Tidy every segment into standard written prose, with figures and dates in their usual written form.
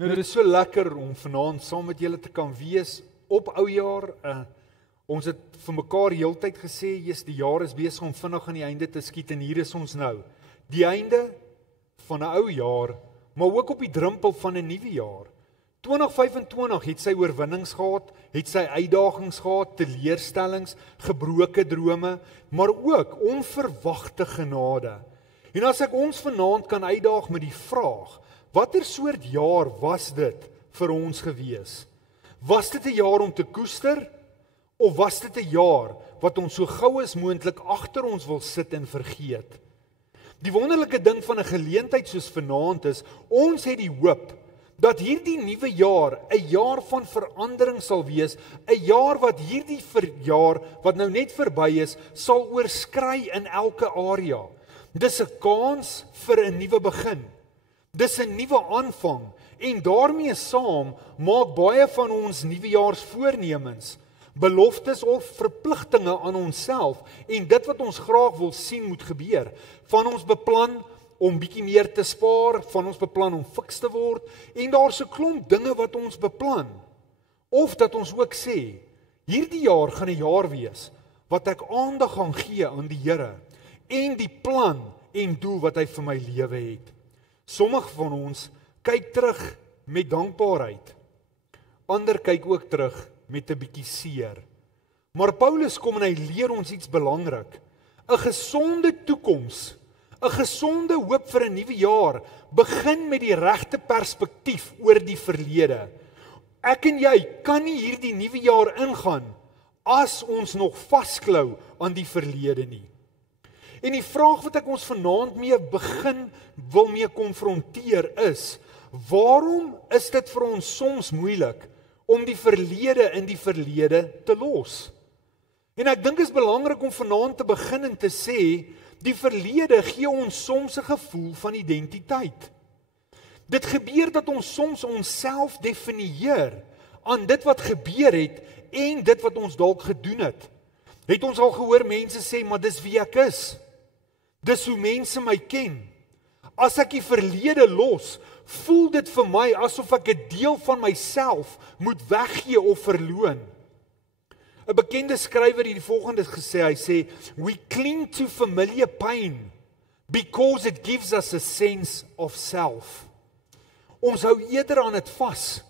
Nou, dit is so lekker om vanaand saam met julle te kan wees op oujaar. Ons het vir mekaar heeltyd gesê, die jaar is besig om vinnig aan die einde te skiet en hier is ons nou. Die einde van 'n ou jaar, maar ook op die drempel van 'n nuwe jaar. 2025 het sy oorwinnings gehad, het sy uitdagings gehad, teleurstellings, gebroke drome, maar ook onverwagte genade. En as ek ons vanaand kan uitdaag met die vraag, watter soort jaar was dit vir ons gewees? Was dit 'n jaar om te koester, of was dit 'n jaar wat ons so gou as moontlik agter ons wil sit en vergeet? Die wonderlike ding van 'n geleentheid soos vanaand is, ons het die hoop dat hierdie nuwe jaar 'n jaar van verandering sal wees, 'n jaar wat hierdie jaar wat nou net verby is, sal oorskry in elke area. Dis 'n kans vir 'n nuwe begin. Dis 'n nuwe aanvang en daarmee saam maak baie van ons nuwejaarsvoornemens, beloftes of verpligtinge aan onsself en dit wat ons graag wil sien moet gebeur. Van ons beplan om bietjie meer te spaar, van ons beplan om fiks te word en daar's 'n klomp dinge wat ons beplan. Of dat ons ook sê, hierdie jaar gaan 'n jaar wees wat ek aandag gaan gee aan die Here en die plan en doel wat hy vir my lewe het. Sommige van ons kyk terug met dankbaarheid. Ander kyk ook terug met 'n bietjie seer. Maar Paulus kom en hy leer ons iets belangrik. 'n Gesonde toekoms, 'n gesonde hoop vir 'n nuwe jaar begin met die regte perspektief oor die verlede. Ek en jy kan nie hierdie nuwe jaar ingaan as ons nog vasklou aan die verlede nie. En die vraag wat ek ons vanaand mee wil mee konfronteer is, waarom is dit vir ons soms moeilik om die verlede in die verlede te los? En ek dink dit is belangrik om vanaand te begin en te sê, die verlede gee ons soms 'n gevoel van identiteit. Dit gebeur dat ons soms onsself definieer aan dit wat gebeur het en dit wat ons dalk gedoen het. Het ons al gehoor mense sê, maar dis wie ek is. Dis hoe mense my ken. As ek die verlede los, voel dit vir my asof ek 'n deel van myself moet weggee of verloon. 'n Bekende skrywer het die volgende gesê, hy sê, we cling to familiar pain because it gives us a sense of self. Ons hou eerder aan dit vas,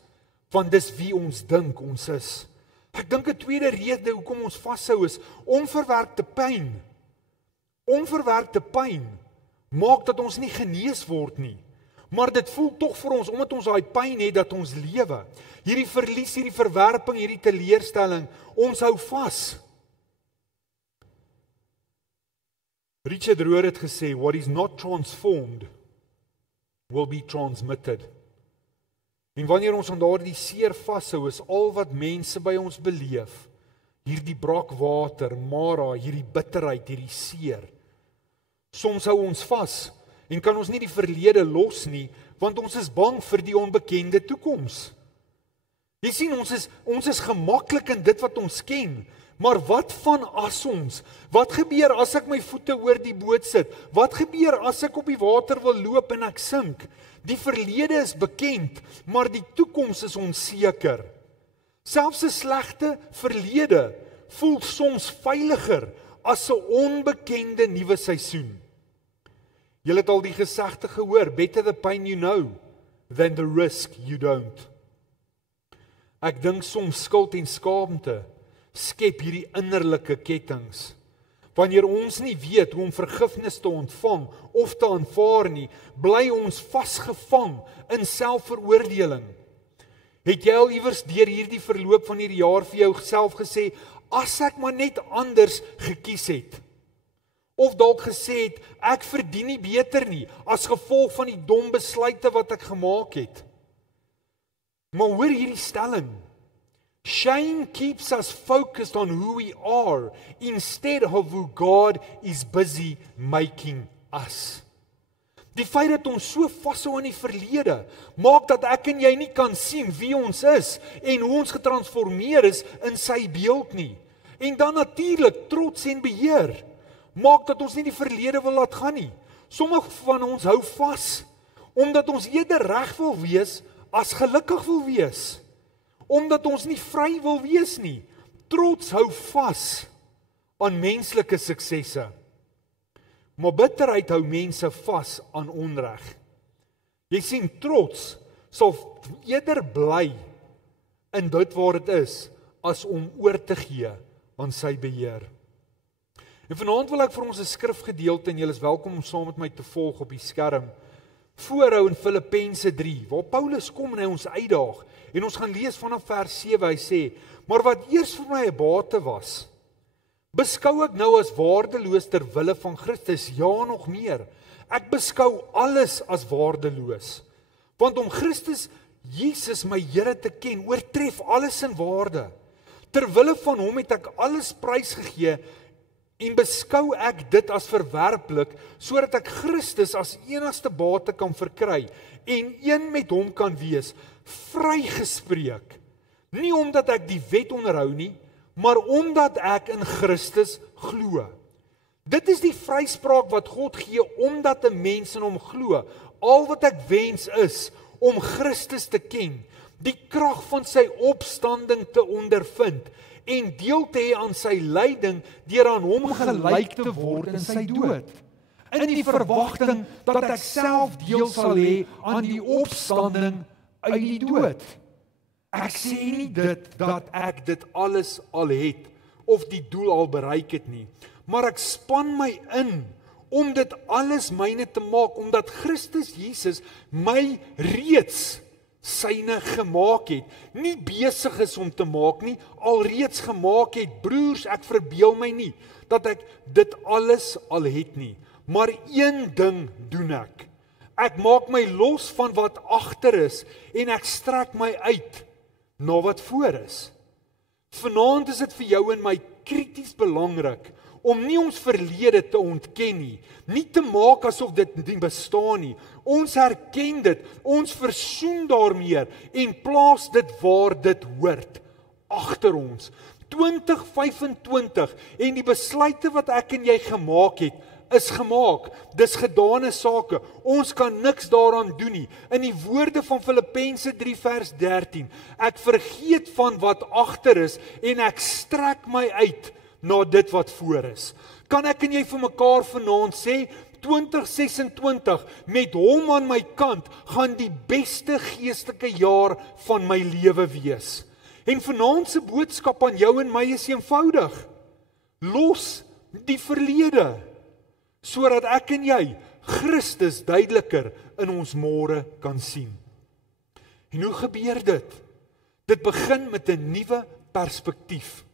want dis wie ons dink ons is. Ek dink 'n tweede rede hoekom ons vashou is onverwerkte pyn. Onverwerkte pyn maak dat ons nie genees word nie. Maar dit voel tog vir ons, omdat ons daai pyn het, dat ons lewe. Hierdie verlies, hierdie verwerping, hierdie teleurstelling, ons hou vas. Richard Rohr het gesê, what is not transformed will be transmitted. En wanneer ons aan daardie seer vashou, is al wat mense by ons beleef, hierdie brakwater, mara, hierdie bitterheid, hierdie seer. Soms hou ons vas en kan ons nie die verlede los nie, want ons is bang vir die onbekende toekoms. Jy sien, ons is gemaklik in dit wat ons ken, maar wat van as ons? Wat gebeur as ek my voete oor die boot sit? Wat gebeur as ek op die water wil loop en ek sink? Die verlede is bekend, maar die toekoms is onseker. Selfs 'n slegte verlede voel soms veiliger as 'n onbekende nuwe seisoen. Julle het al die gesegde gehoor, better the pain you know than the risk you don't. Ek dink soms skuld en skaamte skep hierdie innerlike kettinge. Wanneer ons nie weet hoe om vergifnis te ontvang of te aanvaar nie, bly ons vasgevang in selfveroordeling. Het jy al iewers deur hierdie verloop van hierdie jaar vir jouself gesê, as ek maar net anders gekies het? Of dalk gesê het, ek verdien nie beter nie, as gevolg van die dom besluite wat ek gemaak het. Maar hoor hierdie stelling. Shame keeps us focused on who we are, instead of who God is busy making us. Die feit dat ons so vashou aan die verlede, maak dat ek en jy nie kan sien wie ons is, en hoe ons getransformeer is in sy beeld nie. En dan natuurlik trots en beheer, maak dat ons nie die verlede wil laat gaan nie. Sommige van ons hou vas, omdat ons eerder reg wil wees, as gelukkig wil wees, omdat ons nie vry wil wees nie. Trots hou vas aan menslike suksesse, maar bitterheid hou mense vas aan onreg. Jy sien, trots sal eerder bly in dit waar dit is, as om oor te gee aan sy beheer. En vanaand wil ek vir ons 'n skrifgedeelte, en julle is welkom om saam met my te volg op die skerm, voorhou in Filippense 3, waar Paulus kom en hy ons uitdaag, en ons gaan lees vanaf vers 7, hy sê, maar wat eers vir my 'n bate was, beskou ek nou as waardeloos ter wille van Christus, ja nog meer, ek beskou alles as waardeloos, want om Christus Jesus my Here te ken, oortref alles in waarde. Ter wille van hom het ek alles prysgegee, en beskou ek dit as verwerplik, sodat ek Christus as enigste bate kan verkry, en een met hom kan wees, vrygespreek, nie omdat ek die wet onderhou nie, maar omdat ek in Christus glo. Dit is die vryspraak wat God gee, omdat 'n mens in hom glo. Al wat ek wens is, om Christus te ken, die krag van sy opstanding te ondervind, en deel te hê aan sy lyding, deur aan hom gelyk te word in sy dood. In die verwagting dat ek self deel sal hê aan die opstanding uit die dood. Ek sê nie dit dat ek dit alles al het, of die doel al bereik het nie, maar ek span my in, om dit alles myne te maak, omdat Christus Jesus my reeds syne gemaak het, nie besig is om te maak nie, alreeds gemaak het. Broers, ek verbeel my nie, dat ek dit alles al het nie, maar een ding doen ek. Ek maak my los van wat agter is, en ek strek my uit na wat voor is. Vanaand is dit vir jou en my krities belangrik, om nie ons verlede te ontken nie te maak asof dit nie bestaan nie. Ons herken dit, ons versoen daarmee, en plaas dit waar dit hoort, agter ons. 2025, en die besluite wat ek en jy gemaak het, is gemaak, dis gedane sake, ons kan niks daaraan doen nie. In die woorde van Filippense 3 vers 13, ek vergeet van wat agter is, en ek strek my uit na dit wat voor is. Kan ek en jy vir mekaar vanaand sê, 2026, met hom aan my kant, gaan die beste geestelike jaar van my lewe wees. En vanaand se boodskap aan jou en my is eenvoudig. Los die verlede, sodat ek en jy Christus duideliker in ons môre kan sien. En hoe gebeur dit? Dit begin met 'n nuwe perspektief.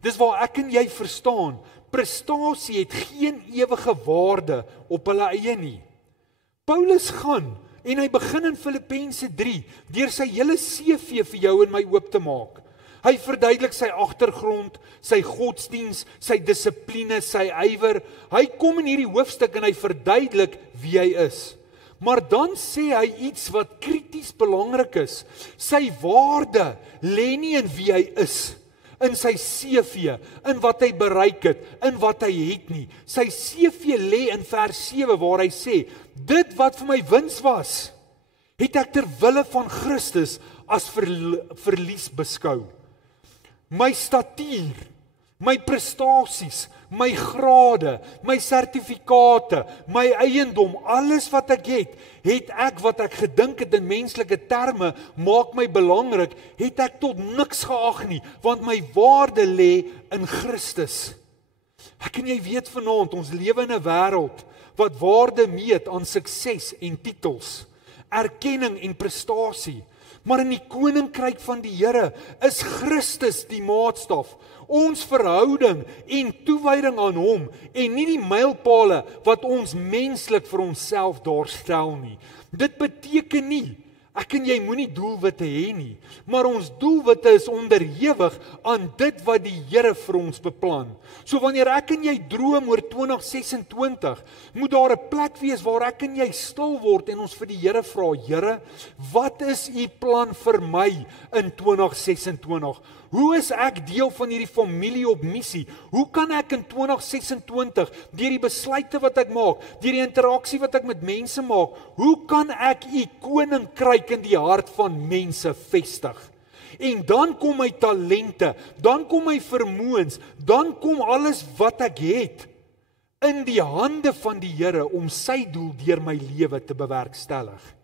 Dis waar ek en jy verstaan, prestasie het geen ewige waarde op hulle eie nie. Paulus gaan, en hy begin in Filippense 3, deur sy hele CV vir jou en my oop te maak. Hy verduidelik sy agtergrond, sy godsdiens, sy dissipline, sy ywer. Hy kom in hierdie hoofstuk en hy verduidelik wie hy is. Maar dan sê hy iets wat krities belangrik is. Sy waarde lê nie in wie hy is, in sy CV, in wat hy bereik het, in wat hy het nie. Sy CV lê in vers 7 waar hy sê, dit wat vir my wins was, het ek ter wille van Christus as verlies beskou. My statuur, my prestasies, my grade, my sertifikate, my eiendom, alles wat ek het ek wat ek gedink het in menslike terme, maak my belangrik, het ek tot niks geag nie, want my waarde lê in Christus. Ek en jy weet vanaand, ons lewe in 'n wêreld wat waarde meet aan sukses en titels, erkenning en prestasie. Maar in die koninkryk van die Here is Christus die maatstaf. Ons verhouding en toewyding aan hom, en nie die mylpale wat ons menslik vir onsself daarstel nie. Dit beteken nie, ek en jy moenie doelwitte hê nie, maar ons doelwitte is onderhewig aan dit wat die Here vir ons beplan. So wanneer ek en jy droom oor 2026, moet daar 'n plek wees waar ek en jy stil word en ons vir die Here vra, Here, wat is u plan vir my in 2026? Hoe is ek deel van hierdie familie op missie? Hoe kan ek in 2026, deur die besluite wat ek maak, deur die interaksie wat ek met mense maak, hoe kan ek u koninkryk in die hart van mense vestig? En dan kom my talente, dan kom my vermoëns, dan kom alles wat ek het in die hande van die Here om sy doel deur my lewe te bewerkstellig.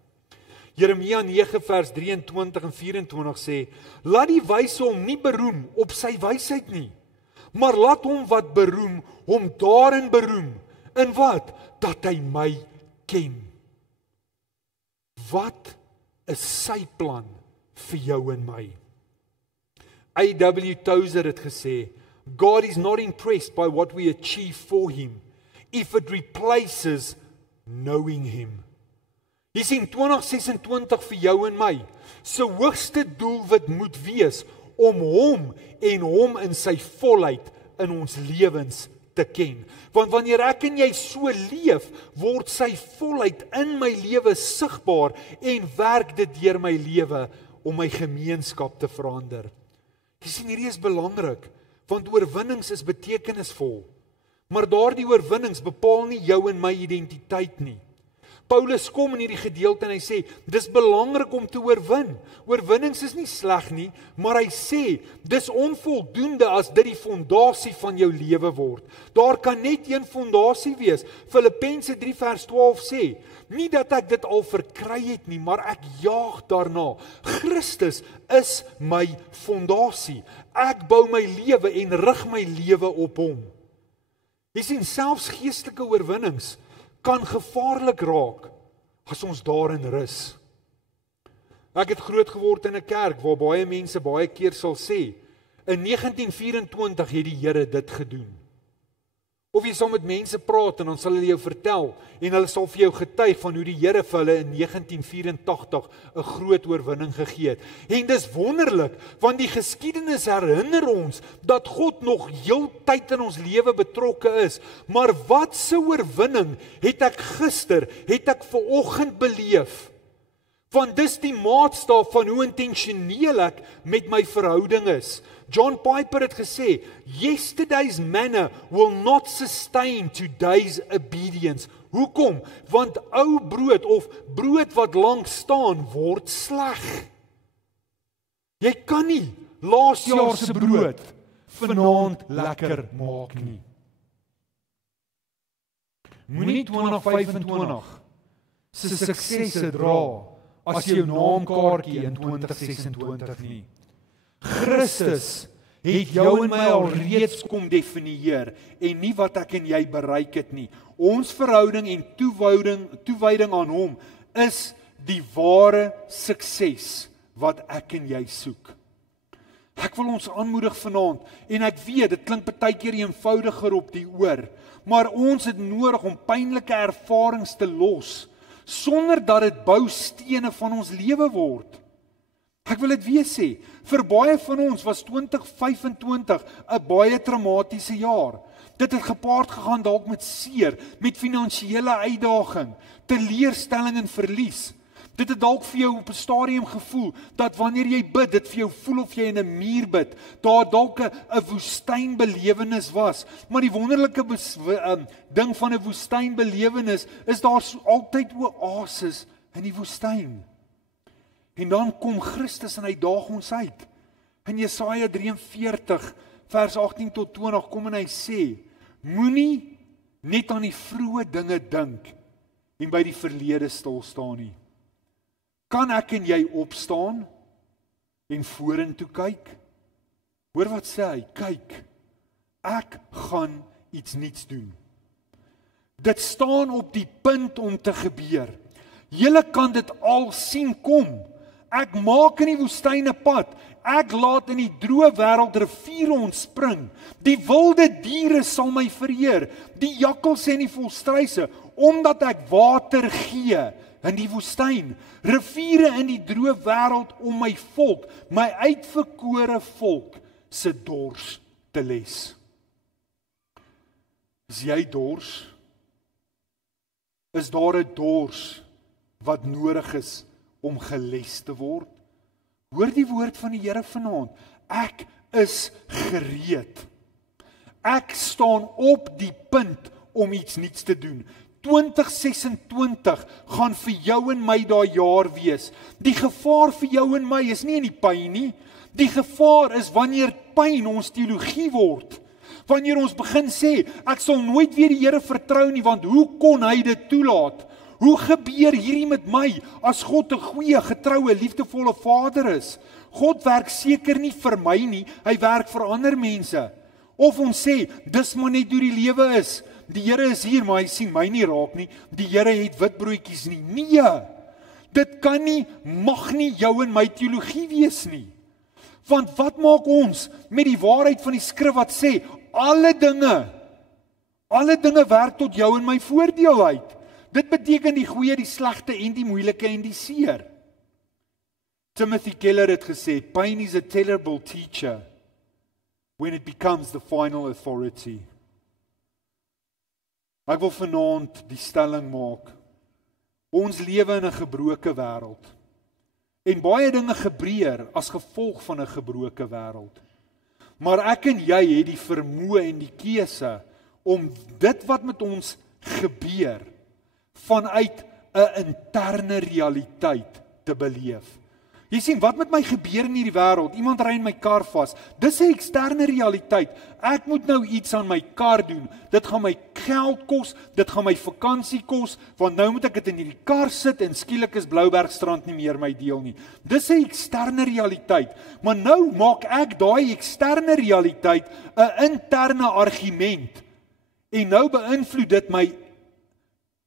Jeremia 9 vers 23 en 24 sê, laat die wyse hom nie beroem op sy wysheid nie, maar laat hom wat beroem, hom daarin beroem. In wat? Dat hy my ken. Wat is sy plan vir jou en my? A.W. Tozer het gesê, God is not impressed by what we achieve for him, if it replaces knowing him. Jy sien, 2026 vir jou en my, sy hoogste doelwit moet wees, om hom en hom in sy volheid in ons lewens te ken. Want wanneer ek en jy so leef, word sy volheid in my lewe sigbaar en werk dit deur my lewe om my gemeenskap te verander. Jy sien, hierdie is belangrik, want oorwinnings is betekenisvol. Maar daardie oorwinnings bepaal nie jou en my identiteit nie. Paulus kom in hierdie gedeelte en hy sê, dis belangrik om te oorwin. Oorwinnings is nie sleg nie, maar hy sê, dis onvoldoende as dit die fondasie van jou lewe word. Daar kan net een fondasie wees. Filippense 3 vers 12 sê, nie dat ek dit al verkry het nie, maar ek jaag daarna. Christus is my fondasie. Ek bou my lewe en rig my lewe op hom. Jy sien, selfs geestelike oorwinnings kan gevaarlik raak as ons daarin rus. Ek het groot geword in 'n kerk waar baie mense baie keer sal sê, in 1924 het die Here dit gedoen. Of jy sal met mense praat en dan sal hulle jou vertel en hulle sal vir jou getuig van hoe die Here vir hulle in 1984 'n groot oorwinning gegee het. En dis wonderlik, want die geskiedenis herinner ons dat God nog heeltyd in ons lewe betrokke is. Maar wat 'n oorwinning het ek gister, het ek vanoggend beleef? Want dis die maatstaaf van hoe intentioneel ek met my verhouding is. John Piper het gesê, yesterday's manna will not sustain today's obedience. Hoekom? Want ou brood of brood wat lank staan word sleg. Jy kan nie laas jaar se brood vanaand lekker maak nie. Moenie 2025 se suksesse dra as jou naamkaartjie in 2026 nie. Christus het jou en my al reeds kom definieer en nie wat ek en jy bereik het nie. Ons verhouding en toewyding aan hom is die ware sukses wat ek en jy soek. Ek wil ons aanmoedig vanaand en ek weet dit klink baie keer eenvoudiger op die oor, maar ons het nodig om pynlike ervarings te los sonder dat dit boustene van ons lewe word. Ek wil dit weer sê, vir baie van ons was 2025 'n baie traumatiese jaar. Dit het gepaard gegaan dalk met seer, met finansiële uitdaging, teleurstelling en verlies. Dit het dalk vir jou op 'n stadium gevoel dat wanneer jy bid, dit vir jou voel of jy in 'n muur bid. Daar dalk 'n woestynbelewenis was, maar die wonderlike ding van 'n woestynbelewenis is daar altyd oases in die woestyn. En dan kom Christus en hy daag ons uit. In Jesaja 43 vers 18 tot 20 kom en hy sê, moenie net aan die vroeë dinge dink en by die verlede stil staan nie. Kan ek en jy opstaan en vorentoe kyk? Hoor wat sê hy, kyk, ek gaan iets nuuts doen. Dit staan op die punt om te gebeur. Julle kan dit al sien kom. Ek maak in die woestyn 'n pad. Ek laat in die droë wêreld riviere ontspring. Die wilde diere sal my vereer, die jakkalse en die volstruise, omdat ek water gee in die woestyn, riviere in die droë wêreld om my volk, my uitverkore volk se dors te les. Is jy dors? Is daar 'n dors wat nodig is om geles te word? Hoor die woord van die Here vanaand. Ek is gereed. Ek staan op die punt om iets nuuts te doen. 2026 gaan vir jou en my daai jaar wees. Die gevaar vir jou en my is nie in die pyn nie. Die gevaar is wanneer pyn ons teologie word. Wanneer ons begin sê, ek sal nooit weer die Here vertrou nie, want hoe kon hy dit toelaat? Hoe gebeur hierdie met my as God 'n goeie, getroue, liefdevolle Vader is? God werk seker nie vir my nie, hy werk vir ander mense. Of ons sê, dis maar net hoe die lewe is. Die Here is hier, maar hy sien my nie raak nie. Die Here het witbroodjies nie. Nee, dit kan nie, mag nie jou en my teologie wees nie. Want wat maak ons met die waarheid van die skrif wat sê, alle dinge werk tot jou en my voordeel uit. Dit beteken die goeie, die slegte en die moeilike en die seer. Timothy Keller het gesê, pain is a terrible teacher when it becomes the final authority. Ek wil vanaand die stelling maak, ons lewe in 'n gebroke wêreld. En baie dinge gebeur as gevolg van 'n gebroke wêreld. Maar ek en jy het die vermoë en die keuse om dit wat met ons gebeur vanuit 'n interne realiteit te beleef. Jy sien, wat met my gebeur in hierdie wêreld? Iemand ry in my kar vas. Dis 'n eksterne realiteit. Ek moet nou iets aan my kar doen. Dit gaan my geld kos, dit gaan my vakansie kos, want nou moet ek dit in hierdie kar sit en skielik is Bloubergstrand nie meer my deel nie. Dis 'n eksterne realiteit. Maar nou maak ek daai eksterne realiteit 'n interne argument. En nou beïnvloed dit my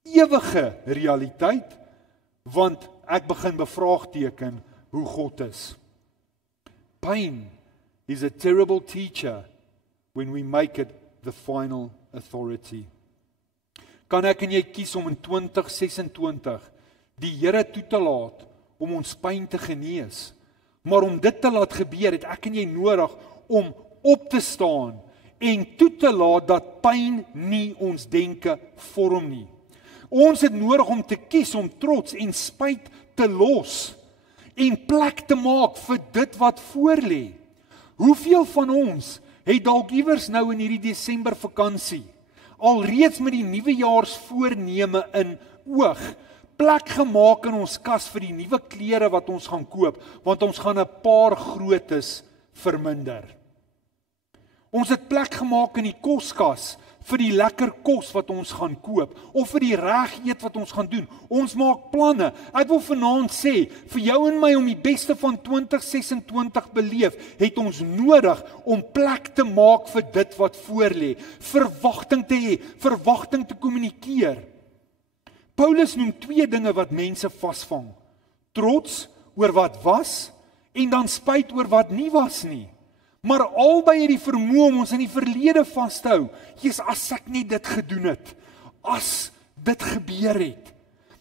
ewige realiteit, want ek begin bevraagteken hoe God is. Pain is a terrible teacher when we make it the final authority. Kan ek en jy kies om in 2026 die Here toe te laat om ons pyn te genees? Maar om dit te laat gebeur, het ek en jy nodig om op te staan en toe te laat dat pyn nie ons denke vorm nie. Ons het nodig om te kies om trots en spyt te los en plek te maak vir dit wat voorlê. Hoeveel van ons het dalk iewers nou in hierdie Desember vakansie alreeds met die nuwejaarsvoorneme in oog plek gemaak in ons kas vir die nuwe klere wat ons gaan koop, want ons gaan 'n paar grootes verminder. Ons het plek gemaak in die koskas vir die lekker kos wat ons gaan koop, of vir die reg eet wat ons gaan doen. Ons maak planne. Ek wil vanaand sê, vir jou en my om die beste van 2026 beleef, het ons nodig om plek te maak vir dit wat voorlê, verwagting te hê, verwagting te kommunikeer. Paulus noem 2 dinge wat mense vasvang. Trots oor wat was, en dan spyt oor wat nie was nie. Maar albei het die vermoë om ons in die verlede vas te hou. Jesus, as ek net dit gedoen het, as dit gebeur het.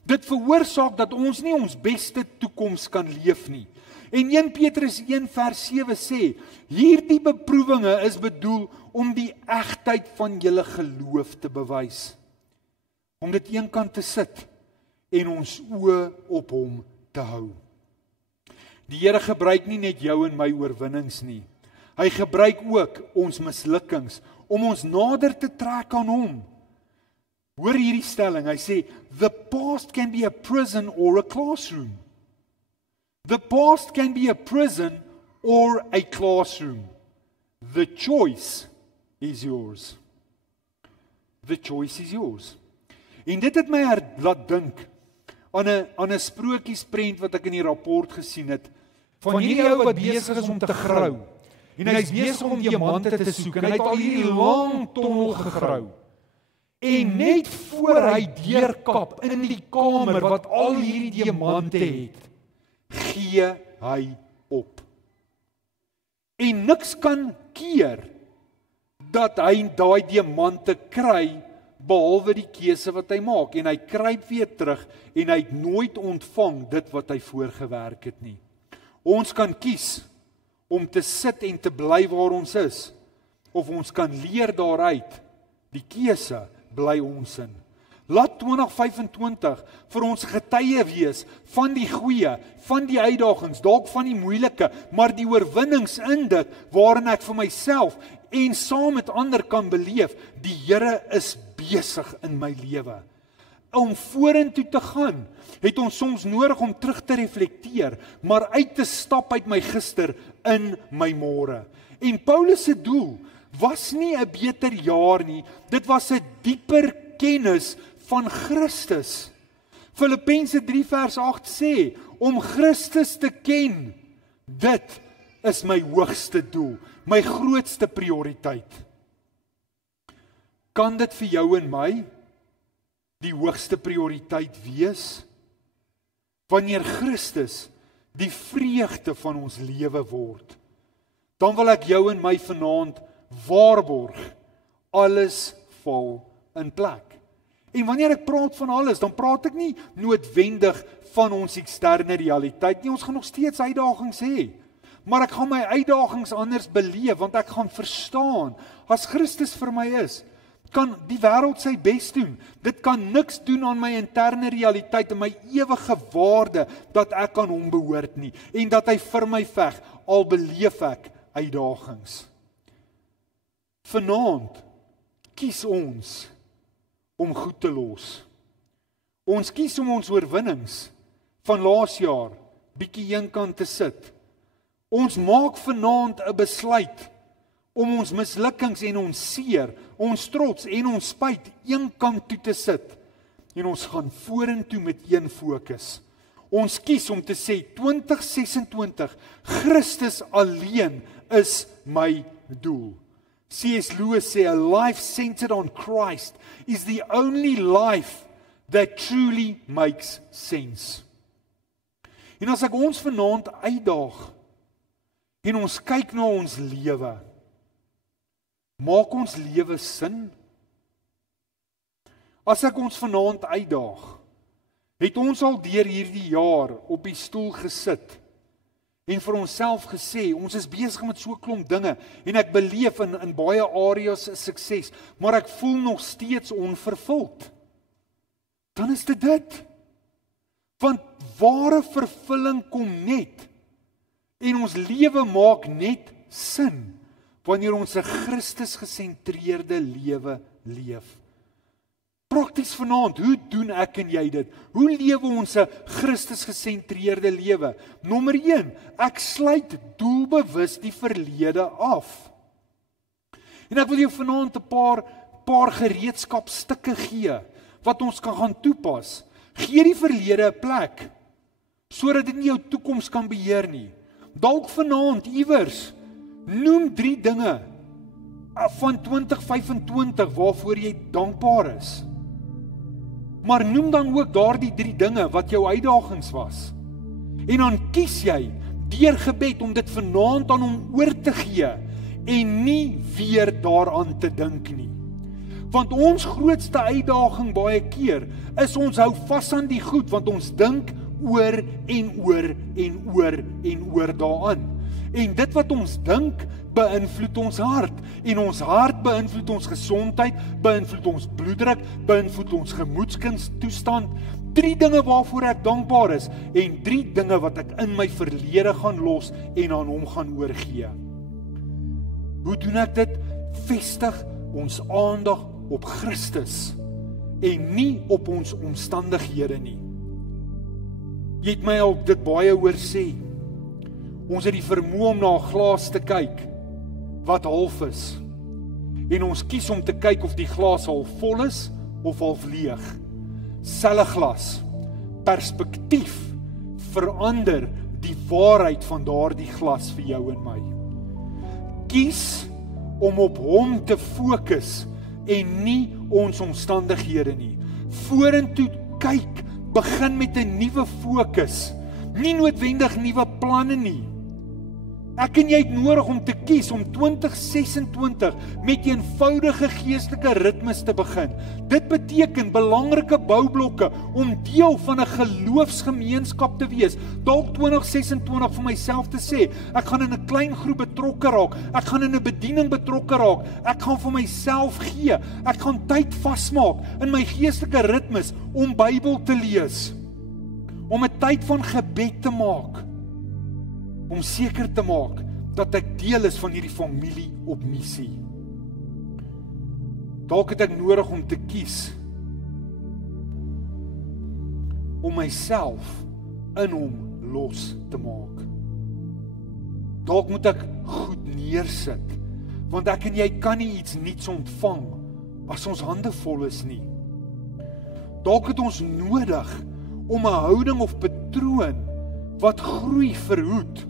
Dit veroorsaak dat ons nie ons beste toekoms kan leef nie. En 1 Petrus 1 vers 7 sê, hierdie beproewinge is bedoel om die egtheid van julle geloof te bewys. Om dit eenkant te sit en ons oë op hom te hou. Die Here gebruik nie net jou en my oorwinnings nie. Hy gebruik ook ons mislukkings om ons nader te trek aan hom. Hoor hierdie stelling, hy sê, the past can be a prison or a classroom. The past can be a prison or a classroom. The choice is yours. The choice is yours. En dit het my laat dink aan 'n sprokiesprent wat ek in die rapport gesien het, van hierdie ou wat besig is om te grou. En hy is besig om diamante te soek, en hy het al hierdie lang tonnel gegrou. En net voor hy deurkap in die kamer wat al hierdie diamante het, gee hy op. En niks kan keer dat hy daai diamante kry, behalwe die keuse wat hy maak. En hy kruip weer terug, en hy het nooit ontvang dit wat hy voorgewerk het nie. Ons kan kies om te sit en te bly waar ons is, of ons kan leer daaruit. Die keuse bly ons in. Laat 2025 vir ons getuie wees van die goeie, van die uitdagings, dalk van die moeilike, maar die oorwinnings in dit, waarin ek vir myself en saam met ander kan beleef, die Here is besig in my lewe. Om vorentoe te gaan, het ons soms nodig om terug te reflekteer, maar uit te stap uit my gister in my môre. En Paulus se doel was nie 'n beter jaar nie, dit was 'n dieper kennis van Christus. Filippense 3 vers 8 sê, om Christus te ken, dit is my hoogste doel, my grootste prioriteit. Kan dit vir jou en my die hoogste prioriteit wees? Wanneer Christus die vreugde van ons lewe word, dan wil ek jou en my vanaand waarborg, alles val in plek. En wanneer ek praat van alles, dan praat ek nie noodwendig van ons eksterne realiteit nie, ons gaan nog steeds uitdagings hê. Maar ek gaan my uitdagings anders beleef, want ek gaan verstaan, as Christus vir my is, kan die wêreld sy bes doen. Dit kan niks doen aan my interne realiteit en my ewige waarde, dat ek aan hom behoort nie, en dat hy vir my veg, al beleef ek uitdagings. Vanaand kies ons om goed te los. Ons kies om ons oorwinnings van laas jaar bietjie eenkant te sit. Ons maak vanaand 'n besluit om ons mislukkings en ons seer, ons trots en ons spyt eenkant toe te sit. En ons gaan vorentoe met een fokus. Ons kies om te sê 2026, Christus alleen is my doel. C.S. Lewis sê, a life centered on Christ is the only life that truly makes sense. En as ek ons vanaand uitdaag, en ons kyk na ons lewe, maak ons lewe sin? As ek ons vanaand uitdaag, het ons al deur hierdie jaar op die stoel gesit, en vir onsself gesê, ons is besig met so 'n klomp dinge, en ek beleef in baie areas sukses, maar ek voel nog steeds onvervuld. Dan is dit. Want ware vervulling kom net, en ons lewe maak net sin, wanneer ons 'n Christus gesentreerde lewe leef. Prakties vanaand, hoe doen ek en jy dit? Hoe lewe ons 'n Christus gesentreerde lewe? Nommer 1, ek sluit doelbewus die verlede af. En ek wil jou vanaand 'n paar gereedskapstukke gee, wat ons kan gaan toepas. Gee die verlede 'n plek, sodat dit nie jou toekoms kan beheer nie. Dalk vanaand iewers, noem 3 dinge van 2025 waarvoor jy dankbaar is. Maar noem dan ook daardie 3 dinge wat jou uitdagings was. En dan kies jy deur gebed om dit vanaand aan hom oor te gee en nie weer daaraan te dink nie. Want ons grootste uitdaging baie keer is ons hou vas aan die goed, want ons dink oor en oor en oor en oor daaraan. En dit wat ons dink, beïnvloed ons hart. En ons hart beïnvloed ons gesondheid, beïnvloed ons bloeddruk, beïnvloed ons gemoedstoestand. 3 dinge waarvoor ek dankbaar is, en 3 dinge wat ek in my verlede gaan los en aan hom gaan oorgee. Hoe doen ek dit? Vestig ons aandag op Christus en nie op ons omstandighede nie. Jy het my al dit baie hoor sê. Ons het die vermoë om na 'n glas te kyk wat half is. En ons kies om te kyk of die glas half vol is of half leeg. Selfe glas. Perspektief verander die waarheid van daardie glas vir jou en my. Kies om op hom te fokus en nie ons omstandighede nie. Vorentoe kyk, begin met 'n nuwe fokus. Nie noodwendig nuwe planne nie. Ek en jy het nodig om te kies om 2026 met eenvoudige geestelike ritmes te begin. Dit beteken belangrike boublokke om deel van 'n geloofsgemeenskap te wees. Dalk 2026 vir myself te sê, ek gaan in 'n klein groep betrokke raak, ek gaan in 'n bediening betrokke raak, ek gaan vir myself gee, ek gaan tyd vasmaak in my geestelike ritmes om Bybel te lees, om 'n tyd van gebed te maak, om seker te maak dat ek deel is van hierdie familie op missie. Dalk het ek nodig om te kies om myself in hom los te maak. Dalk moet ek goed neersit, want ek en jy kan nie iets niets ontvang as ons hande vol is nie. Dalk het ons nodig om 'n houding of patroon wat groei verhoed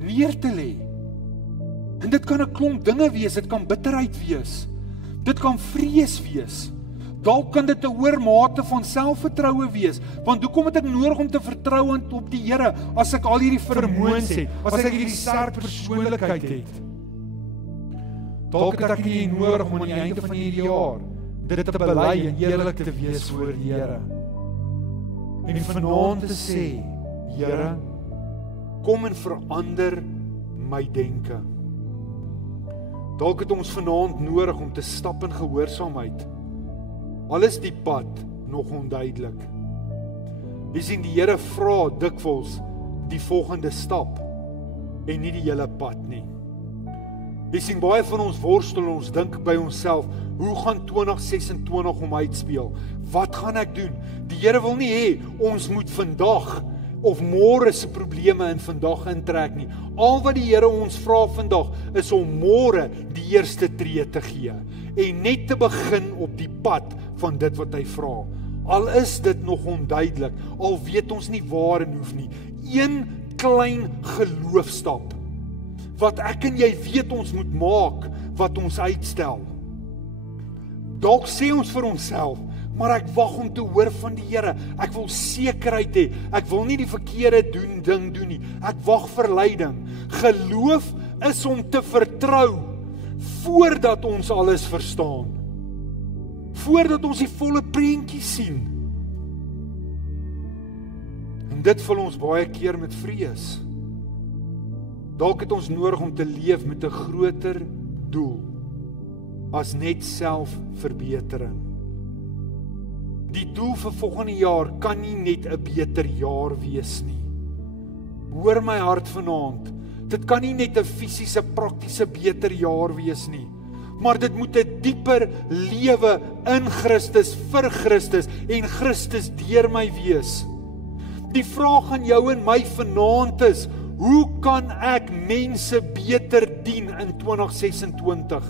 neer te lê. En dit kan 'n klomp dinge wees, dit kan bitterheid wees, dit kan vrees wees, dalk kan dit 'n hoër mate van selfvertroue wees, want hoekom het ek nodig om te vertrou op die Here as ek al hierdie vermoëns het, as ek hierdie sterk persoonlikheid het? Dalk het ek nie nodig om aan die einde van hierdie jaar dit te bely en eerlik te wees voor die Here. En vanaand te sê, Here, kom en verander my denke. Dalk het ons vanaand nodig om te stap in gehoorsaamheid. Al is die pad nog onduidelik. Jy sien, die Here vra dikwels die volgende stap en nie die hele pad nie. Jy sien, baie van ons worstel, ons dink by onsself, hoe gaan 2026 om uitspeel? Wat gaan ek doen? Die Here wil nie hê ons moet vandag of môre se probleme in vandag intrek nie. Al wat die Here ons vra vandag is om môre die eerste tree te gee en net te begin op die pad van dit wat hy vra. Al is dit nog onduidelik, al weet ons nie waar en hoef nie. Een klein geloofstap wat ek en jy weet ons moet maak, wat ons uitstel. Dalk sê ons vir onsself, maar ek wag om te hoor van die Here. Ek wil sekerheid hê. Ek wil nie die verkeerde ding doen nie. Ek wag vir leiding. Geloof is om te vertrou voordat ons alles verstaan. Voordat ons die volle prentjie sien. En dit vul ons baie keer met vrees. Dalk het ons nodig om te leef met 'n groter doel as net selfverbetering. Die doel vir volgende jaar kan nie net 'n beter jaar wees nie. Hoor my hart vanaand. Dit kan nie net 'n fisiese, praktiese beter jaar wees nie. Maar dit moet 'n dieper lewe in Christus, vir Christus en Christus deur my wees. Die vraag aan jou en my vanaand is, hoe kan ek mense beter dien in 2026?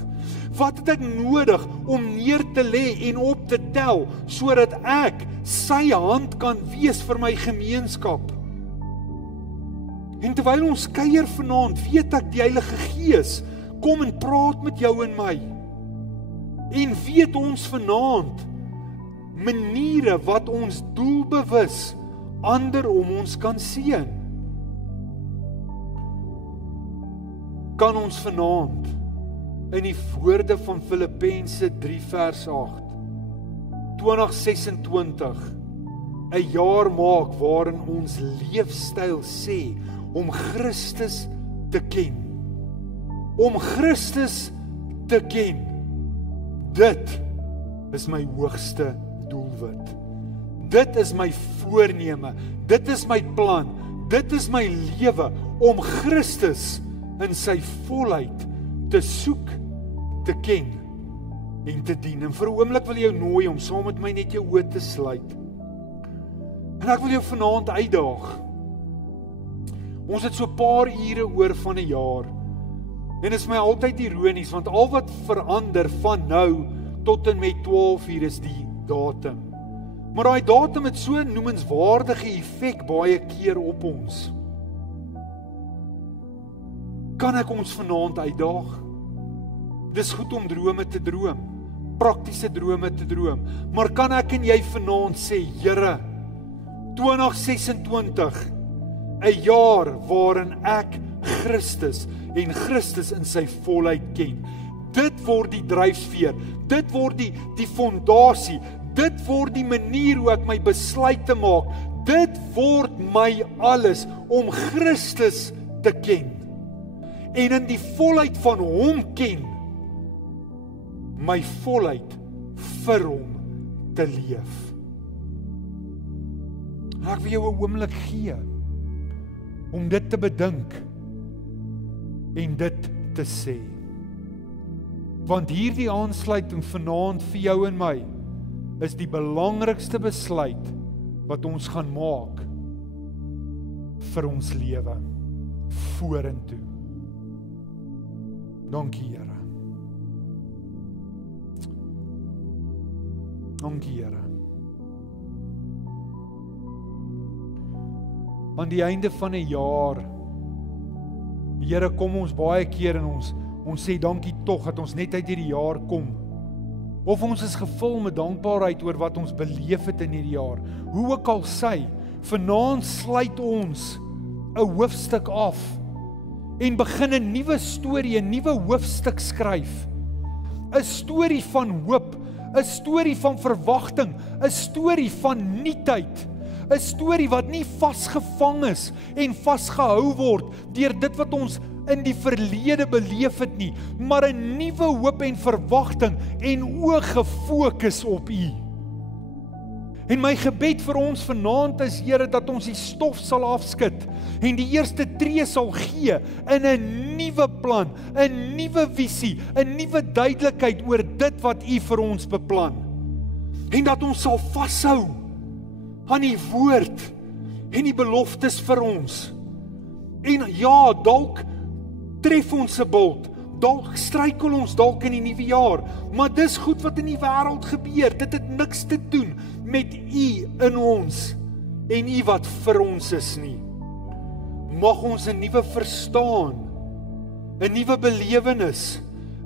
Wat het ek nodig om neer te lê en op te tel, sodat ek sy hand kan wees vir my gemeenskap? En terwyl ons kuier vanaand, weet ek die Heilige Gees kom en praat met jou en my. En weet ons vanaand maniere wat ons doelbewus ander om ons kan seën. Kan ons vanaand in die woorde van Filippense 3 vers 8 2026 'n jaar maak waarin ons leefstyl sê om Christus te ken. Om Christus te ken. Dit is my hoogste doelwit. Dit is my voorneme. Dit is my plan. Dit is my lewe om Christus in sy volheid te soek, te ken en te dien. En vir 'n oomblik wil jy jou nooi om saam met my net jou oë te sluit. En ek wil jou vanaand uitdaag. Ons het so 'n paar ure oor van 'n jaar. En dit is my altyd ironies, want al wat verander van nou tot en met 12 uur is die datum. Maar daai datum het so 'n noemenswaardige effek baie keer op ons. Kan ek ons vanaand uitdaag? Dis goed om drome te droom, praktiese drome te droom, maar kan ek en jy vanaand sê, Here, 2026, 'n jaar waarin ek Christus en Christus in sy volheid ken. Dit word die dryfveer, dit word die fondasie, dit word die manier hoe ek my besluite maak, dit word my alles om Christus te ken. En in die volheid van hom ken, my volheid vir hom te leef. En ek wil jou 'n oomblik gee om dit te bedink en dit te sê. Want hierdie aansluiting vanaand vir jou en my is die belangrikste besluit wat ons gaan maak vir ons lewe vorentoe. Dankie Here. Dankie Here. Aan die einde van 'n jaar, Here, kom ons baie keer in ons sê dankie tog dat ons net uit hierdie jaar kom. Of ons is gevul met dankbaarheid oor wat ons beleef het in hierdie jaar. Hoe ook al sy, vanaand sluit ons 'n hoofstuk af en begin 'n nuwe storie, 'n nuwe hoofstuk skryf. 'n Storie van hoop, 'n storie van verwagting, 'n storie van nuutheid. 'n Storie wat nie vasgevang is en vasgehou word deur dit wat ons in die verlede beleef het nie, maar 'n nuwe hoop en verwagting en oë gefokus op U. En my gebed vir ons vanaand is, Here, dat ons die stof sal afskud en die eerste tree sal gee in 'n nuwe plan, 'n nuwe visie, 'n nuwe duidelikheid oor dit wat U vir ons beplan. En dat ons sal vashou aan die woord en die beloftes vir ons. En ja, dalk tref ons 'n bult, dalk struikel ons dalk in die nuwe jaar, maar dis goed wat in die wêreld gebeur. Dit het niks te doen met U in ons en U wat vir ons is nie. Mag ons 'n nuwe verstaan, 'n nuwe belewenis,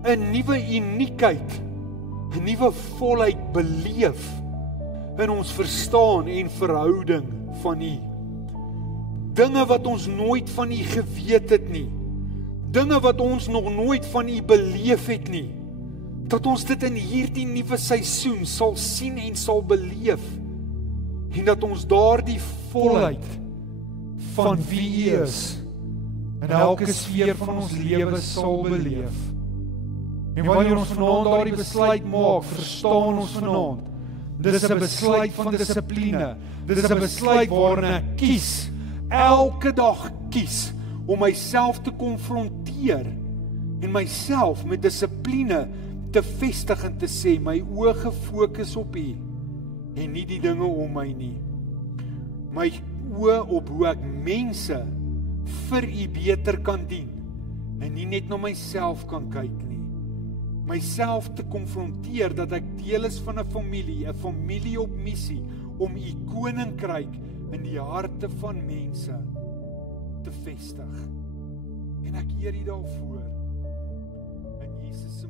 'n nuwe uniekheid, 'n nuwe volheid beleef in ons verstaan en verhouding van U. Dinge wat ons nooit van U geweet het nie, dinge wat ons nog nooit van U beleef het nie, dat ons dit in hierdie nuwe seisoen sal sien en sal beleef, en dat ons daardie volheid van wie U is in elke sfeer van ons lewe sal beleef. En wanneer ons vanaand daardie besluit maak, verstaan ons vanaand, dit is 'n besluit van dissipline, dit is 'n besluit waarin ek kies, elke dag kies, om myself te konfronteer en myself met dissipline te vestig en te sê, my oë gefokus op U en nie die dinge om my nie. My oë op hoe ek mense vir U beter kan dien en nie net na myself kan kyk nie. Myself te konfronteer dat ek deel is van 'n familie op missie om U koninkryk in die harte van mense te vestig. En ek eer U daarvoor in Jesus se